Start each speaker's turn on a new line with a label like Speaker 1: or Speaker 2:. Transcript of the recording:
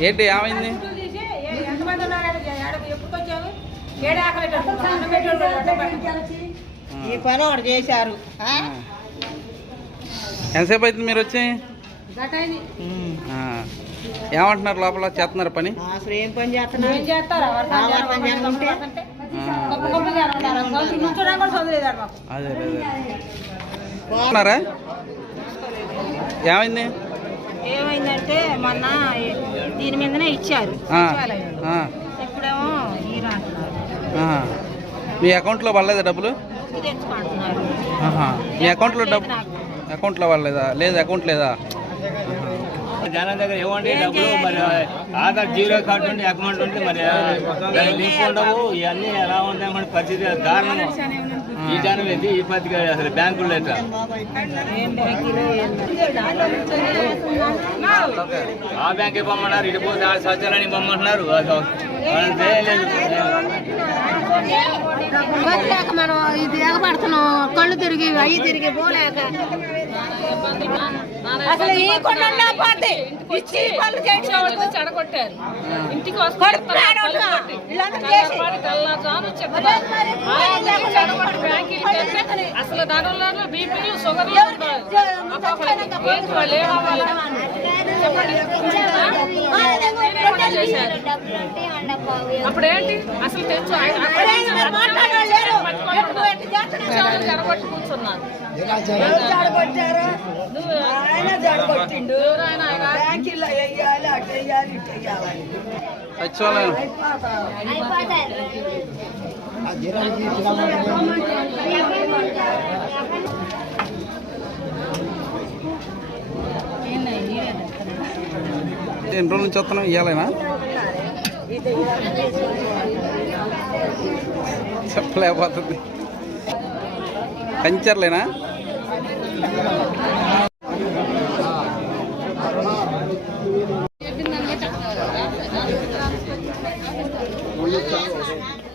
Speaker 1: ఏంటి ఏమైంది.
Speaker 2: ఈ పని ఒకటి చేశారు. ఆ?
Speaker 1: ఎంతసేపు అవుతుంది మీరు వచ్చి?
Speaker 2: గటాయిని.
Speaker 1: ఆ. ఏమంటున్నారు లోపల? చేస్తున్నారు పని?
Speaker 2: అసలు ఏం పని చేస్తున్నారు?
Speaker 1: అదే అదే ఏమైంది?
Speaker 2: ఏమైందంటే మొన్న దీని మీదనే ఇచ్చారు. ఇప్పుడేమో.
Speaker 1: మీ అకౌంట్లో పడలేదా డబ్బులు. మీ అకౌంట్లో డబ్బు. అకౌంట్లో పడలేదా లేదు అకౌంట్ లేదా.
Speaker 3: జనం దగ్గర ఇవ్వండి డబ్బులు మరి ఆధార్ జీరో కార్డు ఉంటే అకౌంట్ ఉంటే మరి దానికి లింక్ ఉండవు. ఇవన్నీ ఎలా ఉంటాయి మన పరిస్థితి? దారుణం. ఈ జనం ఇది ఈ పత్రిక అసలు బ్యాంకులు లేదు ఆ బ్యాంకే పొమ్మన్నారు ఇటు పోతే ఆ సత్యాలని పొమ్మంటున్నారు. అది వాళ్ళని చేయలేదు
Speaker 2: లేక మనం ఇది ఎగబడుతున్నాం. కళ్ళు తిరిగి అయ్యి తిరిగి పోలేక. అసలు ఈ కొండ పోతే. ఇచ్చి పనులు చేయించేవాళ్ళు
Speaker 4: చెడగొట్టారు. ఇంటికి. అసలు దానివల్ల బీపీలు షుగర్లు వాళ్ళు ఏమవ్వాలి అప్పుడు ఏంటి అసలు తెచ్చు జడగొట్టి కూర్చున్నాను.
Speaker 1: ఎన్ని రోజుల నుంచి వస్తున్నాం ఇవ్వాలేనా చెప్పలేకపోతుంది you.